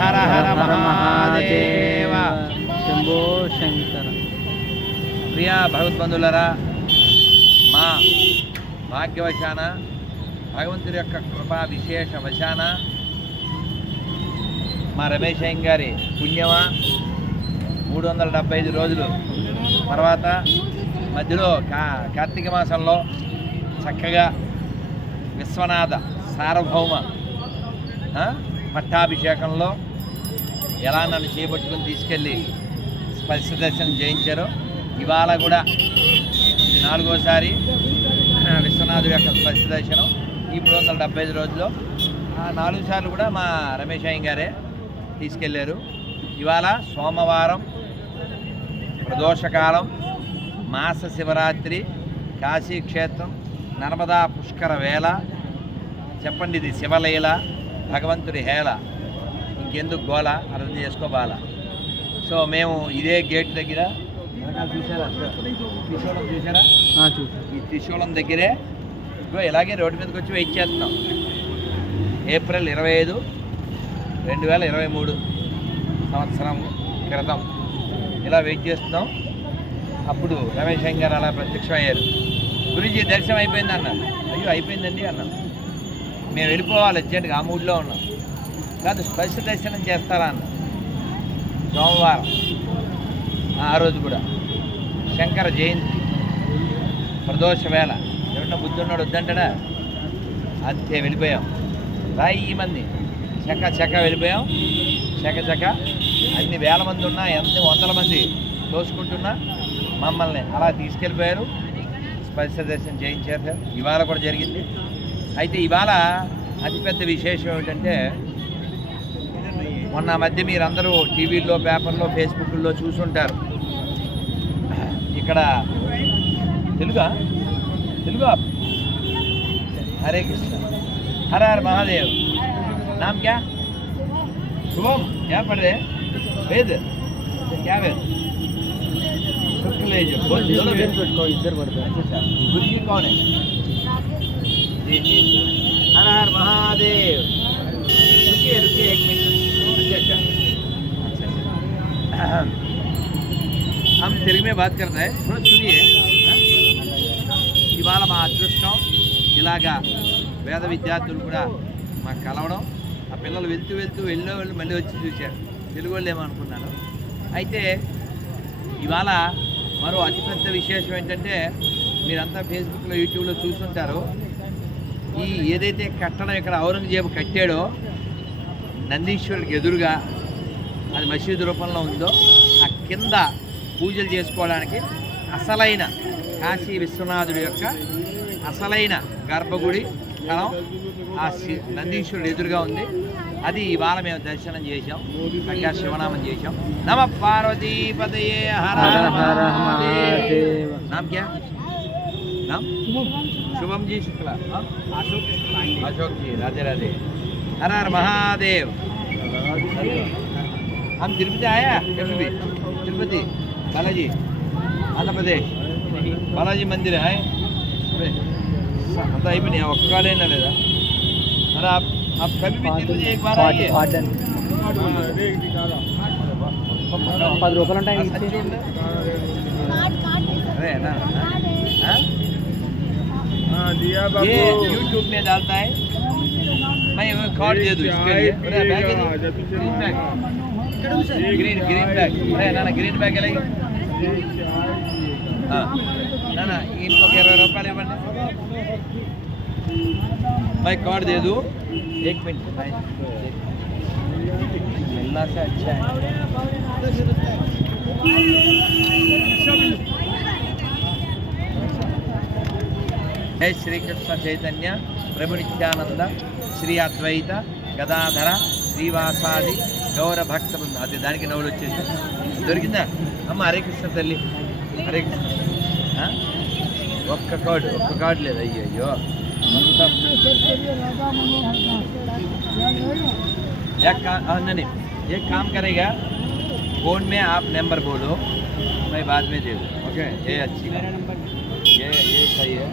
హర హర మహాదేవ శంభో శంకర. ప్రియా భగవద్బంధులరా, మా భాగ్యవశాన భగవంతుడి యొక్క కృపా విశేష వశాన మా రమేష్ అయ్య గారి పుణ్యమా 375 రోజులు తర్వాత మధ్యలో కార్తీక మాసంలో చక్కగా విశ్వనాథ సార్వభౌమ పట్టాభిషేకంలో ఎలా నన్ను చేపట్టుకుని తీసుకెళ్ళి స్పర్శ దర్శనం చేయించారో ఇవాళ కూడా ఇది 4వసారి విశ్వనాథుడి యొక్క స్పర్శ దర్శనం ఈ 375 రోజుల్లో 4 సార్లు కూడా మా రమేష్ అయ్య గారే తీసుకెళ్ళారు. ఇవాళ సోమవారం ప్రదోషకాలం, మాస శివరాత్రి, కాశీక్షేత్రం, నర్మదా పుష్కర వేళ. చెప్పండి, ఇది శివలీల, భగవంతుడి హేళ, ఇంకెందుకు గోళ, అర్థం చేసుకోబాల. సో మేము ఇదే గేట్ దగ్గర చూసారా, ఈ త్రిశూలం దగ్గరే ఇలాగే రోడ్డు మీదకి వచ్చి వెయిట్ చేస్తున్నాం. ఏప్రిల్ 25, 2023 సంవత్సరం క్రితం ఇలా వెయిట్ చేస్తున్నాం. అప్పుడు రమేష్ అయ్య గారు అలా ప్రత్యక్షమయ్యారు. గురించి దర్శనం అయిపోయింది అన్నారు. అయ్యో అయిపోయిందండి అన్నాం. మేము వెళ్ళిపోవాలి అర్జెంట్గా, ఆ మూడ్లో ఉన్నాం. కాదు, స్పర్శ దర్శనం చేస్తారా అన్న. సోమవారం ఆ రోజు కూడా శంకర జయంతి, ప్రదోష వేళ. ఎవరన్నా బుద్ధి ఉన్నాడు వద్దంటాడా? అంతే వెళ్ళిపోయాం. రాయి మంది చక్క వెళ్ళిపోయాం. చక అన్ని వేల మంది ఉన్నా, ఎంత వందల మంది తోసుకుంటున్నా మమ్మల్ని అలా తీసుకెళ్ళిపోయారు, స్పర్శ దర్శనం చేయించారు. ఇవాళ కూడా జరిగింది. అయితే ఇవాళ అతిపెద్ద విశేషం ఏమిటంటే, మొన్న మధ్య మీరందరూ టీవీల్లో, పేపర్లో, ఫేస్బుక్లో చూసుంటారు. ఇక్కడ తెలుగు హరే కృష్ణ, హర హర మహాదేవ్. नाम क्या? शुभम. क्या पढ़ रहे? वेद. क्या वेद? शुक्ल है जो दोनों वेद इधर पढ़ते हैं. अच्छा, गुरु जी कौन है? जी. हर हर महादेव. रुकिए एक मिनट. अच्छा. हम तेलुगु में बात करते हैं, थोड़ा सुनिए. ఇవాళ మా అదృష్టం ఇలాగా వేద విద్యార్థులు కూడా మాకు కలవడం. ఆ పిల్లలు వెళ్తూ వెళ్ళే వాళ్ళు మళ్ళీ వచ్చి చూశారు. తెలుగు వాళ్ళు ఏమనుకున్నాను. అయితే ఇవాళ మరో అతిపెద్ద విశేషం ఏంటంటే, మీరంతా ఫేస్బుక్లో, యూట్యూబ్లో చూస్తుంటారు. ఈ ఏదైతే కట్టడం ఇక్కడ ఔరంగజేబు కట్టాడో నందీశ్వరుడికి ఎదురుగా, అది మసీదు రూపంలో ఉందో, ఆ కింద పూజలు చేసుకోవడానికి అసలైన కాశీ విశ్వనాథుడి యొక్క అసలైన గర్భగుడి స్థలం ఆ నందీశ్వరుడు ఎదురుగా ఉంది. అది ఇవాళ మేము దర్శనం చేసాం, చక్కగా శివనామం చేసాం. నమ పార్వతీపతయే హర హర మహాదేవ. नाम क्या? नाम शुभम जी शुक्ला, अशोक जी. राधे राधे. हर हर महादेव. हम तिरुपति आया, कभी तिरुपति बालाजी, आंध्र प्रदेश बालाजी मंदिर है. अंत అయిపోయినాయి, ఒక్కడైనా లేదా? अरे आप कभी भी तिरुपति एक बार आइए. 10 రూపాయలు ఉంటాయి. अरे ना ये यूट्यूब में डालता है. मैं कार्ड दे दूँ इसके लिए. Green bag. अरे ना ग्रीन बैग लगेगा. हाँ ना इनको 20 రూపాయలు ఇవ్వండి. मैं कार्ड दे दूँ. 1 मिनट. मिलना से अच्छा है. जय श्री कृष्ण चैतन्य प्रभु नित्यानंद श्री अद्वैत गदाधर శ్రీవాసాది గౌర భక్త బృంద. అది దానికి నవ్వులు వచ్చేసి దొరికిందా అమ్మ? హరే కృష్ణ తల్లి, హరే కృష్ణ. ఒక్క కార్డు లేదు. అయ్యో नहीं. एक काम करेगा, फोन में आप नंबर बोलो, मैं बाद में दे दूँ. ओके, ये अच्छी, ये सही है.